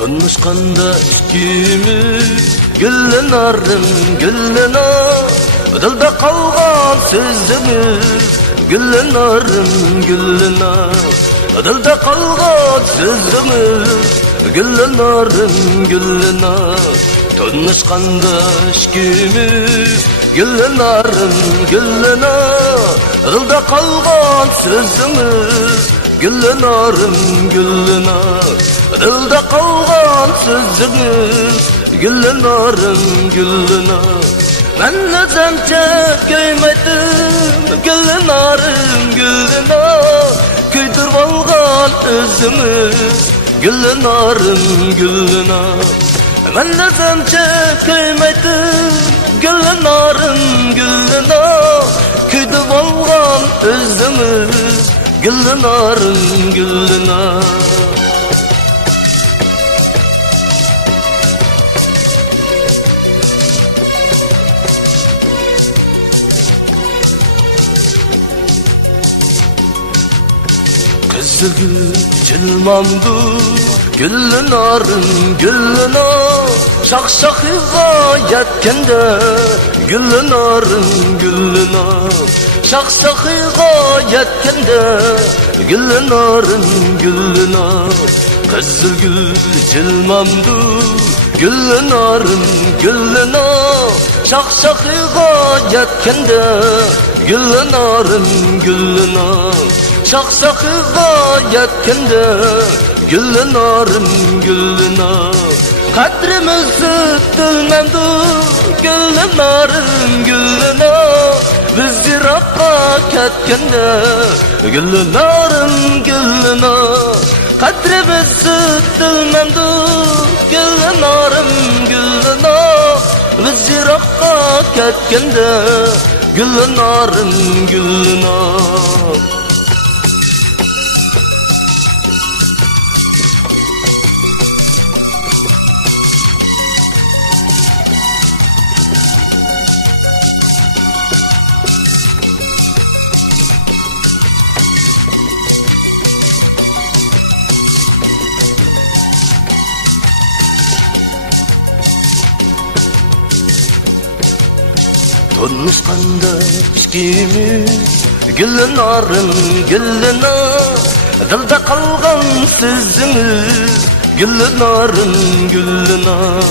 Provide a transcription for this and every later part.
Tanışkanda ikimiz güllen arım güllen Dilda kalgan sözümüz güllen arım güllen Dilda kalgan sözümüz güllen arım güllen Tanışkanda ikimiz güllen arım güllen Dilda kalgan sözümüz güllen arım güllen Dilda kalgan sözümüz güllen arım güllen Benle zemçe köymeydim güllen arım güllen Köydürüp algan özümüz güllen arım güllen Benle zemçe köymeydim güllen arım güllen Köydürüp algan özümüz güllen arım güllen Kızıl gül cilmandı güllen arım güllen Şakşakıga yetkende güllen arım güllen Şakşakıga yetkende güllen arım güllen Kızıl gül cilmandı güllen arım güllen Şakşakıga yetkende güllen arım güllen Şakşakıga yetkende güllen arım güllen Kadrimizi bilmemdi güllen arım güllen Biz Irak'a ketkende güllen arım güllen Kadrimizi bilmemdi güllen arım güllen Biz Irak'a ketkende güllen arım güllen Tanışkanda ikimiz güllen arım güllen Dilda kalgan sözümüz güllen arım güllen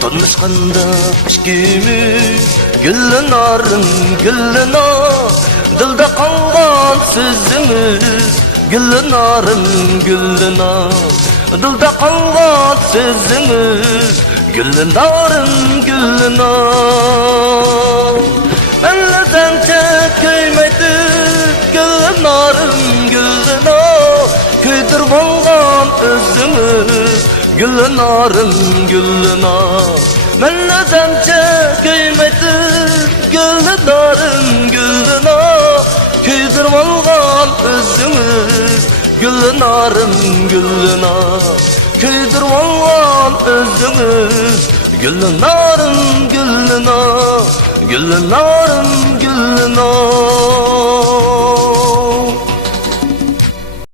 Tanışkanda ikimiz güllen arım güllen Dilda kalgan sözümüz güllen arım güllen Dilda kalgan sözümüz güllen arım güllen Benle zemçe köymeydim güllen arım güllen Köydürüp algan özümüz güllen arım güllen Benle zemçe köymeydim güllen arım güllen Köydürüp algan özümüz güllen arım güllen Köydürüp algan özümüz güllen arım güllen Güllen arım güllen